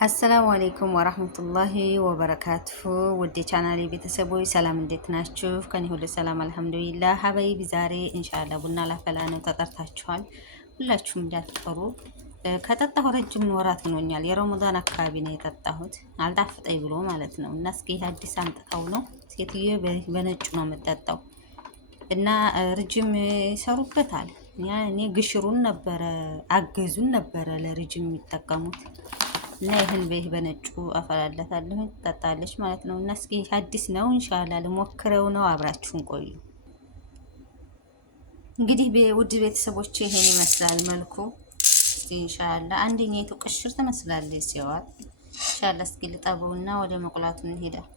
አሰላሙ አለይኩም ወራህመቱላሂ ወበረካቱሁ ውድ ቻናሌ ቤተሰቦች ሰላም እንዴት ናችሁ? ከኔ ሁሉ ሰላም አልሐምዱሊላህ። ሀበይቢ ዛሬ ኢንሻአላህ ቡና ላፈላ ነው። ተጠርታችኋል። ሁላችሁም እንዳትቀሩ። ከጠጣሁ ረጅም ወራት ሆኖኛል። የረመዳን አካባቢ ነው የጠጣሁት አልጣፍጠኝ ብሎ ማለት ነው። እና እስኪ አዲስ አምጥተው ነው ሴትዮ በነጩ ነው የምጠጣው እና ረጅም ይሰሩበታል። እኔ ግሽሩን ነበረ አገዙን ነበረ ለረጅም የሚጠቀሙት እና ይህን በነጩ አፈላለታለሁ ትጠጣለች ማለት ነው። እና እስኪ አዲስ ነው ኢንሻአላህ ልሞክረው ነው። አብራችሁን ቆዩ። እንግዲህ ውድ ቤተሰቦቼ ይሄን ይመስላል መልኩ። እስኪ ኢንሻአላህ አንደኛይቱ ቅሽር ትመስላለች ሲዋል ኢንሻአላህ። እስኪ ልጠበውና ወደ መቁላቱ እንሄዳለን።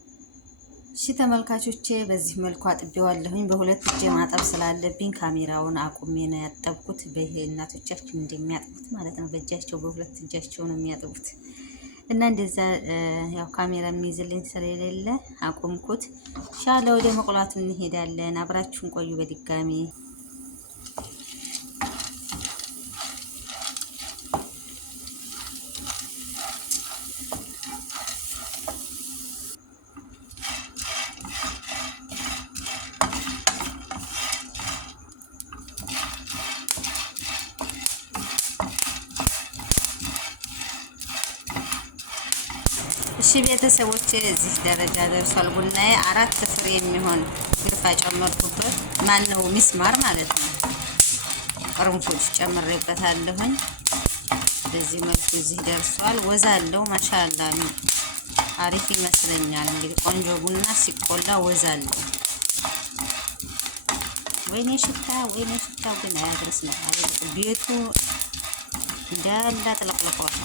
እሺ ተመልካቾቼ በዚህ መልኩ አጥቤዋለሁኝ። በሁለት እጄ ማጠብ ስላለብኝ ካሜራውን አቁሜ ነው ያጠብኩት። በእናቶቻችን እንደሚያጥቡት ማለት ነው። በእጃቸው በሁለት እጃቸው ነው የሚያጥቡት እና እንደዛ ያው ካሜራ የሚይዝልኝ ስለሌለ አቁምኩት። ሻለ ወደ መቁላቱ እንሄዳለን። አብራችሁን ቆዩ በድጋሚ እሺ ቤተሰቦቼ እዚህ ደረጃ ደርሷል። ቡናዬ 4 ፍሬ የሚሆን ግርፋ ጨመርኩበት። ማነው ሚስማር ማለት ነው። ቅርንፉድ ጨምሬበታለሁኝ። በዚህ መልኩ እዚህ ደርሷል። ወዛ አለው ማሻአላ አሪፍ ይመስለኛል። እንግዲህ ቆንጆ ቡና ሲቆላ ወዛ አለው። ወይኔ ሽታ ግን አያድርስ ነው። ቤቱ እንዳለ ተለቅልቋል።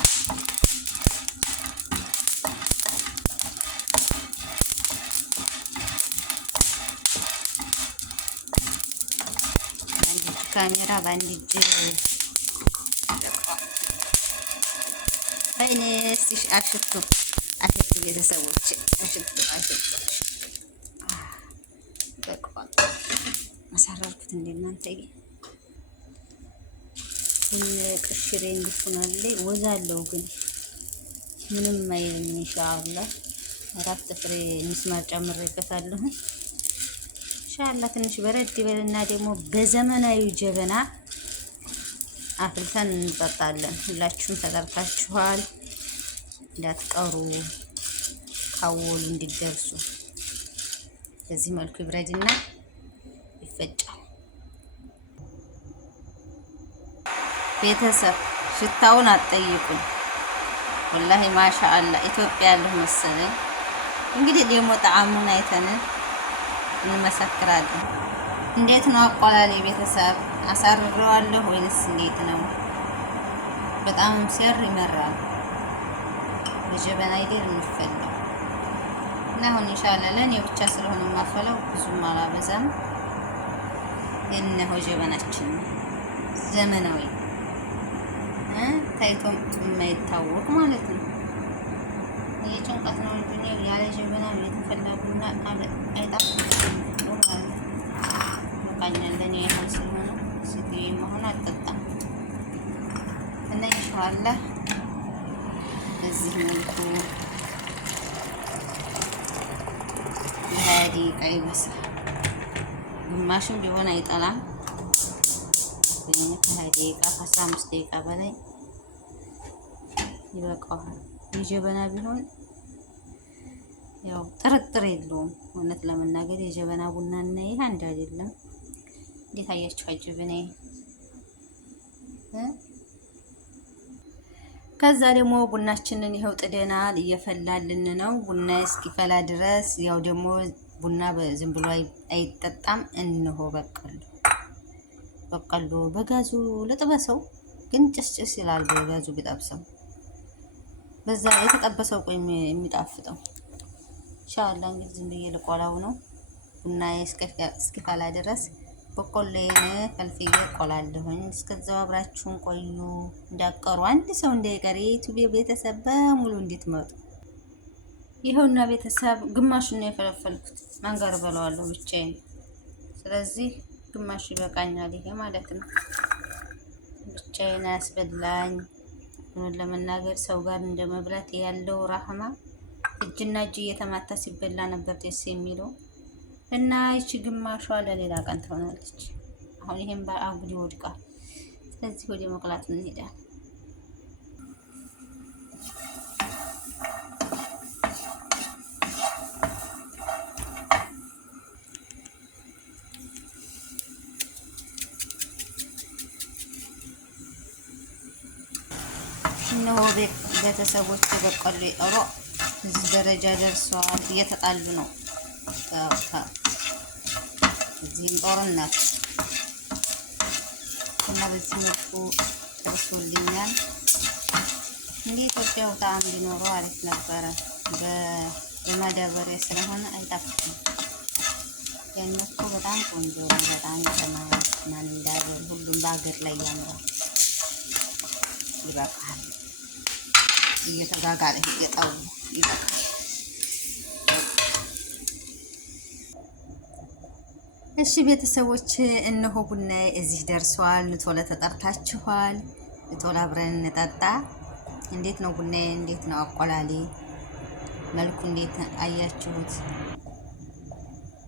ካሜራ በአንድ እጅ በይኔስ አሽቱ ቤተሰቦች በቃ አሳረርኩት። እንደናንተ ቅሽሬ እንዲሆናል ወዛለው ግን ምንም አይልም። ኢንሻአላህ 4 ፍሬ ሚስማር ጨምሬበታለሁ። ኢንሻአላህ ትንሽ በረድ ይበልና ደግሞ በዘመናዊ ጀበና አፍልተን እንጠጣለን። ሁላችሁም ተጠርታችኋል እንዳትቀሩ ካወሉ እንዲደርሱ። በዚህ መልኩ ይብረድና ይፈጫል። ቤተሰብ ሽታውን አትጠይቁኝ። ወላሂ ማሻአላህ ኢትዮጵያ ያለሁ መሰለኝ። እንግዲህ ደግሞ ጣዕሙን አይተን እንመሰክራለን። እንዴት ነው አቆላሌ ቤተሰብ? አሳርረዋለሁ ወይንስ እንዴት ነው? በጣም ሲያር ይመራል። በጀበና አይደል የሚፈላው እና አሁን ኢንሻአላህ ለኔ ብቻ ስለሆነ የማፈለው ብዙም አላበዛም። የነሆ ጀበናችን ዘመናዊ ታይቶም የማይታወቅ ማለት ነው። የጭንቀት ነው እንጂ ያለ ጀበና የተፈላ ቡና አይጣፍጥም። ለኔ ያህል ስለሆነ ስትይ መሆን አልጠጣም እና ኢንሻአላህ በዚህ መልኩ ደቂቃ ይመስላል። ግማሽም ቢሆን አይጠላም። ከ20 ደቂቃ ከ15 ደቂቃ በላይ ይበቃዋል። የጀበና ቢሆን ያው ጥርጥር የለውም። እውነት ለመናገር የጀበና ቡና እና ይሄ አንድ አይደለም። እንዴት አያችሁ? አጅብኔ ከዛ ደግሞ ቡናችንን ይኸው ጥደናል። እየፈላልን ነው። ቡና እስኪፈላ ድረስ ያው ደግሞ ቡና ዝም ብሎ አይጠጣም። እንሆ በቀሎ በጋዙ ልጥበሰው፣ ግን ጭስጭስ ይላል በጋዙ ቢጠብሰው። በዛ የተጠበሰው ቆይ የሚጣፍጠው ኢንሻአላህ። እንግዲህ ዝም ብዬ ልቆላው ነው። ቡና እስኪፈላ ድረስ በቆሎዬን ፈልፍዬ ቆላለሁኝ። እስከዛው አብራችሁን ቆዩ እንዳቀሩ። አንድ ሰው እንዳይቀር የዩቲዩብ ቤተሰብ በሙሉ እንድትመጡ። ይኸውና ቤተሰብ ግማሹን ነው የፈለፈልኩት። ማንጋር በለዋለሁ ብቻዬን። ስለዚህ ግማሹ ይበቃኛል ይሄ ማለት ነው። ብቻዬን አያስበላኝ። ለመናገር ሰው ጋር እንደመብላት ያለው ራህማ እጅና እጅ እየተማታ ሲበላ ነበር ደስ የሚለው እና ይቺ ግማሿ ለሌላ ቀን ትሆናለች። አሁን ይሄን በአጉዲ ይወድቃል። ስለዚህ ወደ መቅላቱ እንሄዳለን። እነሆ ቤተሰቦች በቆሎ ሮ እዚህ ደረጃ ደርሰዋል። እየተጣሉ ነው። እዚህም ጦርነት እና በዚህ መልኩ ደርሶልኛል። እንደ ኢትዮጵያው ጣዕም ቢኖረው አሪፍ ነበረ። በማዳበሪያ ስለሆነ አይጣፍጥም። ያነኮ በጣም ቆንጆ ነው። በጣም የተማረና እንዳገር ሁሉም በአገር ላይ ያምራል። ይበቃል። እየተጋጋለ እየጣው ይበቃል። እሺ ቤተሰቦች እነሆ ቡናዬ እዚህ ደርሷል። ቶሎ ተጠርታችኋል። ቶሎ አብረን እንጠጣ። እንዴት ነው ቡናዬ? እንዴት ነው አቆላሌ? መልኩ እንዴት አያችሁት?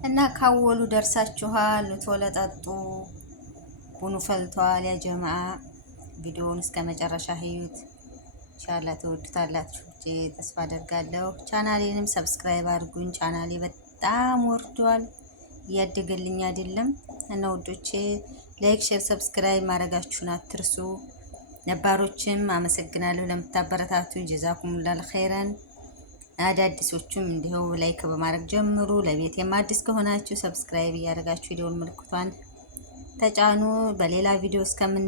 እና ካወሉ ደርሳችኋል። ቶሎ ጠጡ። ቡኑ ፈልቷል። ያ ጀማዓ ቪዲዮውን እስከ መጨረሻ ህዩት። ኢንሻአላህ ተወዱታላችሁ ተስፋ አደርጋለሁ። ቻናሌንም ሰብስክራይብ አድርጉኝ። ቻናሌ በጣም ወርዷል፣ እያደገልኝ አይደለም እና ወዶቼ ላይክ፣ ሼር፣ ሰብስክራይብ ማድረጋችሁን አትርሱ። ነባሮችም አመሰግናለሁ ለምታበረታቱኝ። ጀዛኩሙላህ ኸይረን። አዳዲሶቹም እንዲሁ ላይክ በማድረግ ጀምሩ። ለቤቴም አዲስ ከሆናችሁ ሰብስክራይብ እያደረጋችሁ የደወል ምልክቷን ተጫኑ። በሌላ ቪዲዮ እስከምን